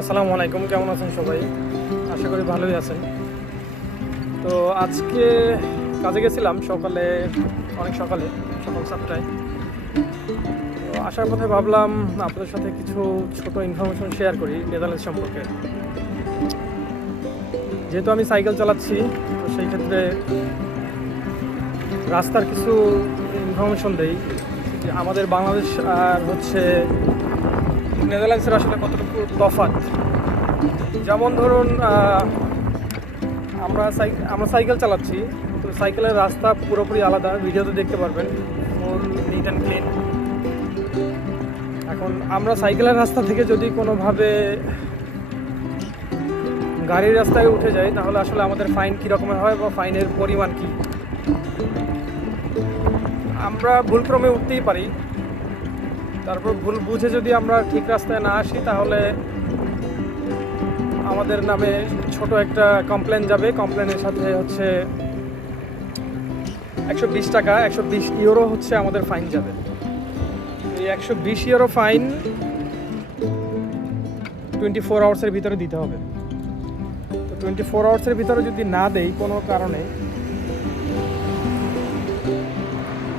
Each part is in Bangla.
আসসালামু আলাইকুম, কেমন আছেন সবাই? আশা করি ভালোই আছেন। তো আজকে কাজে গেছিলাম সকালে, অনেক সকালে, সকাল সাতটায়। তো আসার পথে ভাবলাম আপনাদের সাথে কিছু ছোট ইনফরমেশন শেয়ার করি নেদারল্যান্ড সম্পর্কে। যেহেতু আমি সাইকেল চালাচ্ছি, তো সেই ক্ষেত্রে রাস্তার কিছু ইনফরমেশন দেই। আমাদের বাংলাদেশ আর হচ্ছে নেদারল্যান্ডসের আসলে কতটুকু তফাৎ? যেমন ধরুন আমরা আমরা সাইকেল চালাচ্ছি, তো সাইকেলের রাস্তা পুরোপুরি আলাদা, ভিডিওতে দেখতে পারবেন, ফুল নিট অ্যান্ড ক্লিন এখন আমরা সাইকেলের রাস্তা থেকে যদি কোনোভাবে গাড়ির রাস্তায় উঠে যাই, তাহলে আসলে আমাদের ফাইন কী রকমের হয় বা ফাইনের পরিমাণ কী? আমরা ভুলক্রমে উঠতেই পারি তারপর ভুল বুঝে যদি আমরা ঠিক রাস্তায় না আসি, তাহলে আমাদের নামে ছোট একটা কমপ্লেন যাবে। কমপ্লেনের সাথে হচ্ছে একশো বিশ টাকা, একশো বিশ ইউরো হচ্ছে আমাদের ফাইন যাবে। এই একশো বিশ ইউরো ফাইন টোয়েন্টি ফোর আওয়ার্সের ভিতরে দিতে হবে। তো টোয়েন্টি ফোর আওয়ার্সের ভিতরে যদি না দেই, কোনো কারণে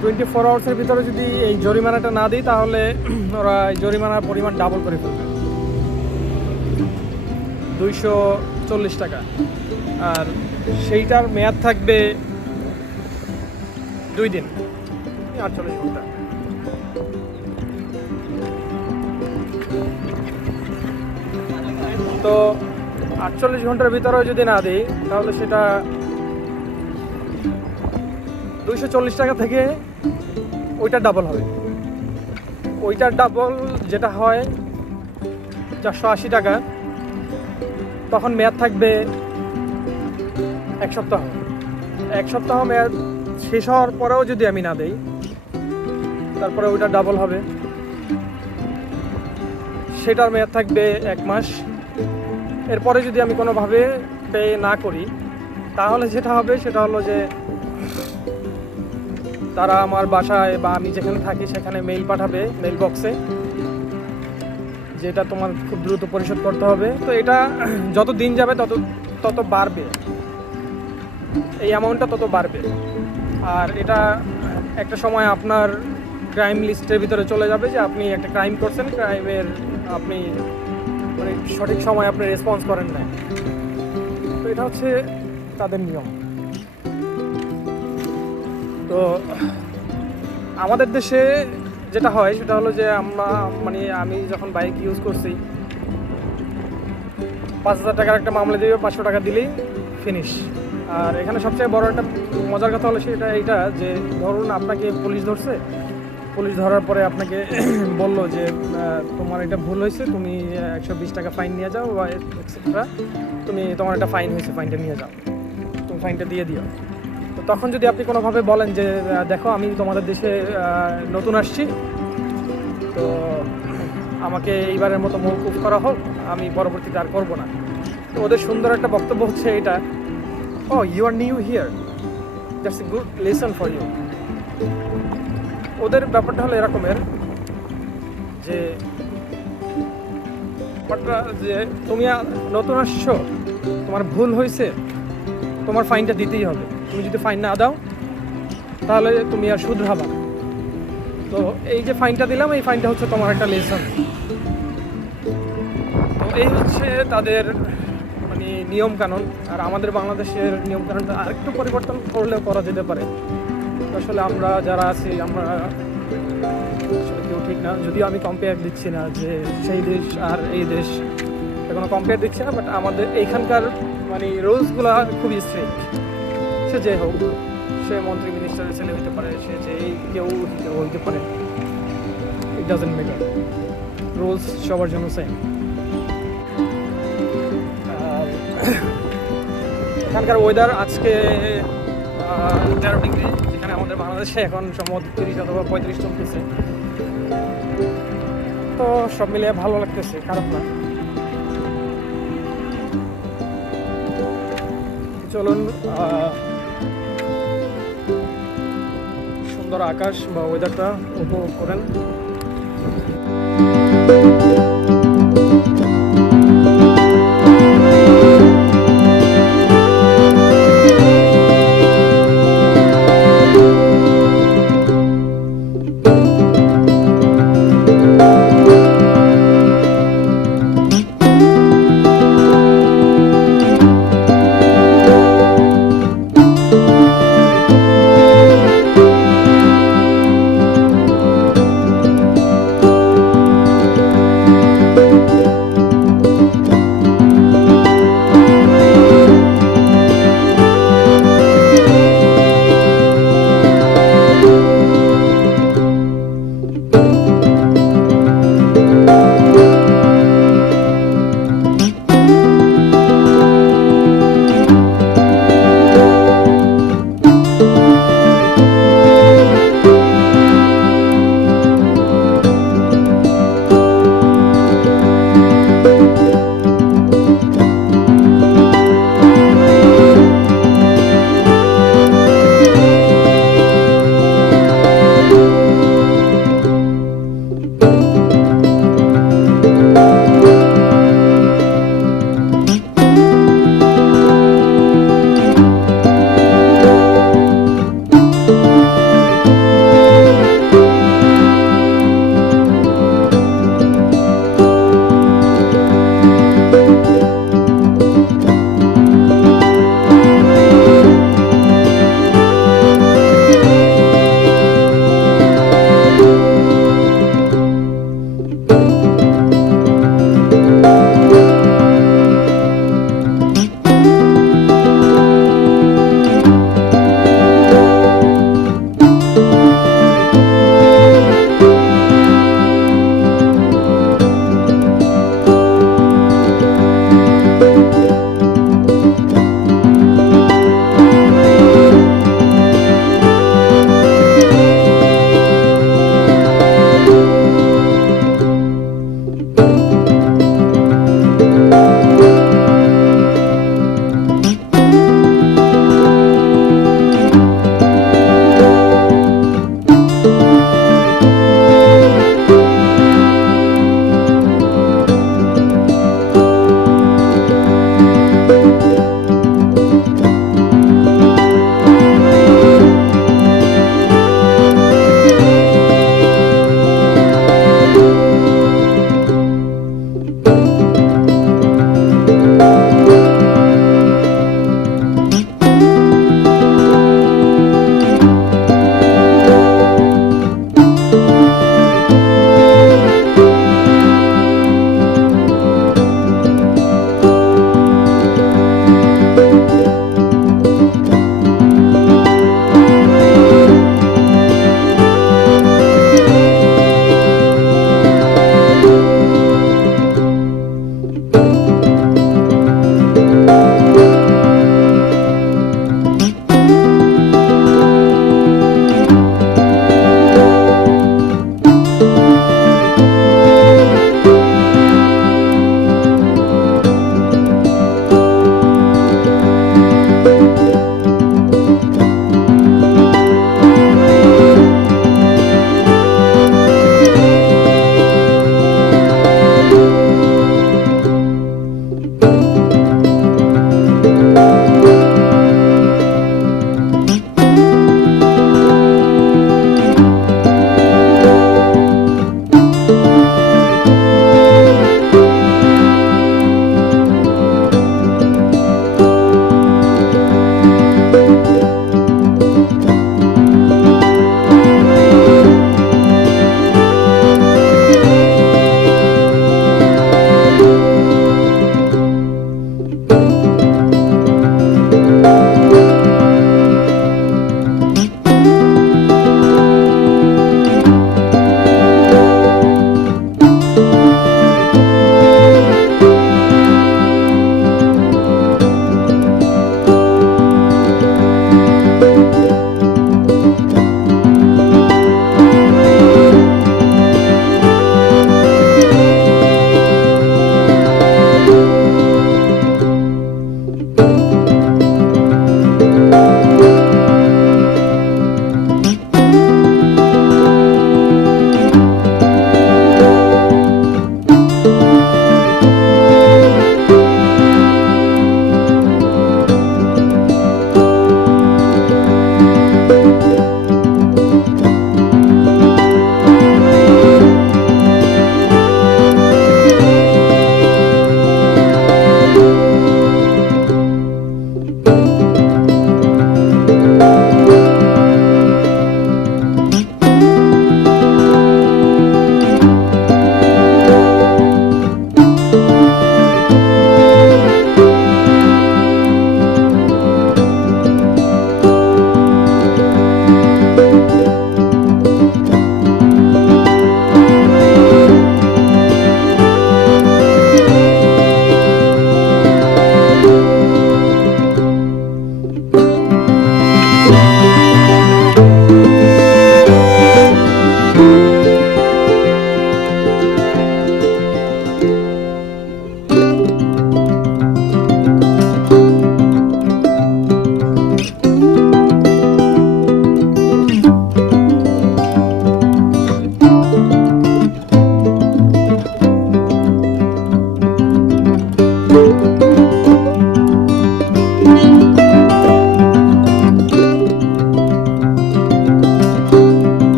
টোয়েন্টি ফোর আওয়ার্সের ভিতরে যদি এই জরিমানাটা না দিই, তাহলে ওরা এই জরিমানার পরিমাণ ডাবল করে ফেলবে। দুইশো চল্লিশ টাকা। আর সেইটার মেয়াদ থাকবে দুই দিন। আটচল্লিশ ঘণ্টা। তো আটচল্লিশ ঘণ্টার ভিতরেও যদি না দিই, তাহলে সেটা দুইশো চল্লিশ টাকা থেকে ওইটা ডাবল হবে। ওইটার ডাবল যেটা হয় চারশো আশি টাকা, তখন মেয়াদ থাকবে এক সপ্তাহ। এক সপ্তাহ মেয়াদ শেষ হওয়ার পরেও যদি আমি না দেই, তারপরে ওইটা ডাবল হবে। সেটার মেয়াদ থাকবে এক মাস। এরপরে যদি আমি কোনোভাবে পে না করি, তাহলে যেটা হবে সেটা হলো যে তারা আমার বাসায় বা আমি যেখানে থাকি সেখানে মেইল পাঠাবে মেইল বক্সে যেটা তোমার খুব দ্রুত পরিশোধ করতে হবে। তো এটা যত দিন যাবে তত তত বাড়বে। এই অ্যামাউন্টটা তত বাড়বে। আর এটা একটা সময় আপনার ক্রাইম লিস্টের ভিতরে চলে যাবে যে আপনি একটা ক্রাইম করছেন ক্রাইমের আপনি মানে সঠিক সময় আপনি রেসপন্স করেন না তো এটা হচ্ছে তাদের নিয়ম। তো আমাদের দেশে যেটা হয়, সেটা হলো যে আমরা মানে আমি যখন বাইক ইউজ করছি, পাঁচ হাজার টাকার একটা মামলা দিবে পাঁচশো টাকা দিলেই ফিনিশ আর এখানে সবচেয়ে বড় একটা মজার কথা হলো সেটা এইটা যে, ধরুন আপনাকে পুলিশ ধরছে, পুলিশ ধরার পরে আপনাকে বলল যে তোমার এটা ভুল হয়েছে, তুমি একশো বিশ টাকা ফাইন নিয়ে যাও বা এক্সেট্রা তুমি তোমার একটা ফাইন হয়েছে ফাইনটা নিয়ে যাও, তুমি ফাইনটা দিয়ে দিও। তখন যদি আপনি কোনোভাবে বলেন যে দেখো, আমি তোমাদের দেশে নতুন আসছি, তো আমাকে এইবারের মতো মৌকুফ করা হোক, আমি পরবর্তীতে আর করব না। তো ওদের সুন্দর একটা বক্তব্য হচ্ছে এটা ও you are new here that's a good lesson for you ওদের ব্যাপারটা হলো এরকমের যে যে তুমি নতুন আসছো, তোমার ভুল হয়েছে, তোমার ফাইনটা দিতেই হবে। তুমি যদি ফাইন না দাও, তাহলে তুমি আর শুধরাবা তো এই যে ফাইনটা দিলাম, এই ফাইনটা হচ্ছে তোমার একটা লেসন তো এই হচ্ছে তাদের মানে নিয়ম কানুন আর আমাদের বাংলাদেশের নিয়ম কানুনটা আরেকটু পরিবর্তন করলেও করা যেতে পারে। আসলে আমরা যারা আছি, আমরা আসলে কেউ ঠিক না। যদিও আমি কম্পেয়ার দিচ্ছি না যে সেই দেশ আর এই দেশ। এটা কোনো কম্পেয়ার দিচ্ছি না বাট আমাদের এইখানকার মানে রুলসগুলো খুবই স্ট্রিক্ট সে যে হোক সে মন্ত্রী মিনিস্টারের ছেলে হতে পারে, সে যে কেউ হইতে পারে ইট ডাজেন্ট ম্যাটার রুলস সবার জন্য সেম এখানকার ওয়েদার আজকে তেরো ডিগ্রি যেখানে আমাদের বাংলাদেশে এখন সম্ভবত তিরিশ অথবা পঁয়ত্রিশ চলতেছে। তো সব মিলিয়ে ভালো লাগতেছে, খারাপ না। চলুন সুন্দর আকাশ বা ওয়েদারটা উপভোগ করেন।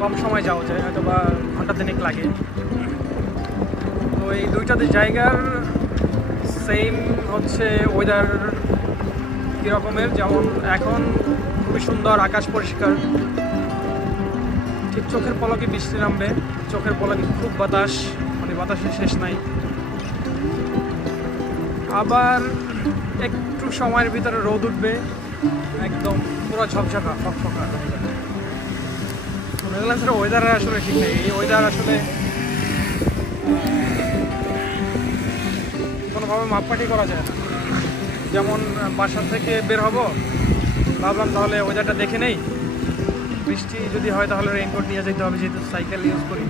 কম সময় যাওয়া যায়, হয়তো বা ঘণ্টা তিনেক লাগে। তো এই দুইটাতে জায়গার সেম হচ্ছে ওয়েদার কীরকমের, যেমন এখন খুবই সুন্দর, আকাশ পরিষ্কার। ঠিক চোখের পলকে বৃষ্টি নামবে, চোখের পলকে খুব বাতাস মানে বাতাসের শেষ নাই। আবার একটু সময়ের ভিতরে রোদ উঠবে, একদম পুরো ঝকঝকা, ফকফকা। নেদারল্যান্ডসের ওয়েদার আসলে ঠিক নেই। এই ওয়েদার আসলে কোনোভাবে মাপকাঠি করা যায় না। যেমন বাসা থেকে বের হব, ভাবলাম তাহলে ওয়েদারটা দেখে নেই। বৃষ্টি যদি হয় তাহলে রেইনকোট নিয়ে যেতে হবে, যেহেতু সাইকেল ইউজ করি।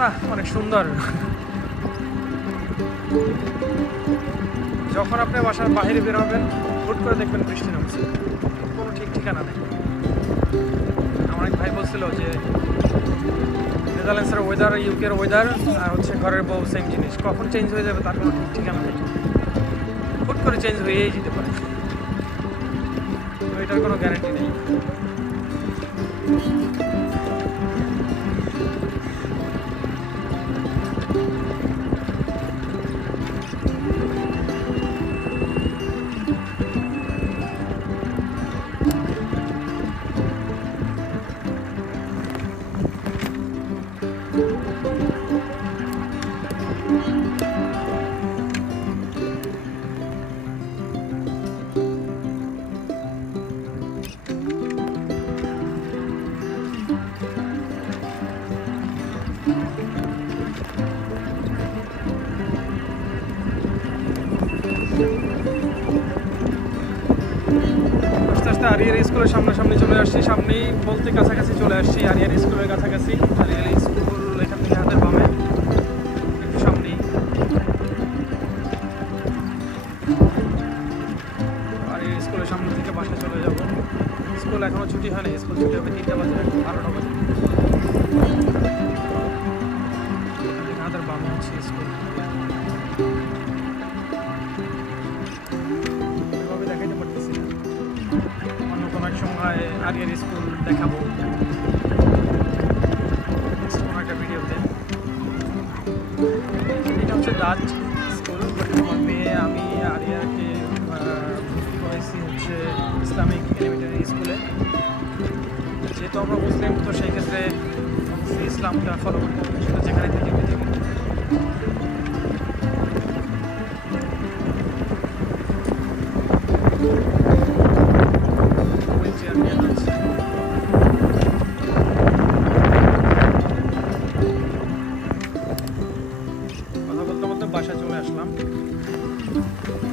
না, অনেক সুন্দর। যখন আপনি বাসার বাইরে বের হবেন, হুট করে দেখবেন বৃষ্টি নামছে। কোনো ঠিক ঠিকানা নেই। এক ভাই বলছিল যে নেদারল্যান্ডসের ওয়েদার ইউকের ওয়েদার আর হচ্ছে ঘরের বউ সেম জিনিস। কখন চেঞ্জ হয়ে যাবে তার কোনো ঠিক ঠিকানা নেই। হুট করে চেঞ্জ হয়েই যেতে পারে। এটার কোনো গ্যারান্টি নেই। সামনাসামনি চলে আসছি। সামনেই বলতে কাছাকাছি হচ্ছে স্কুল আমার মেয়ে আমি আরিয়াকে পড়েছি হচ্ছে ইসলামিক এলিমেন্টারি স্কুলে যেহেতু আমরা মুসলিম, তো সেই ক্ষেত্রে ইসলামটা ফলো করতে হবে, সেটা যেখানে থেকে Tamam.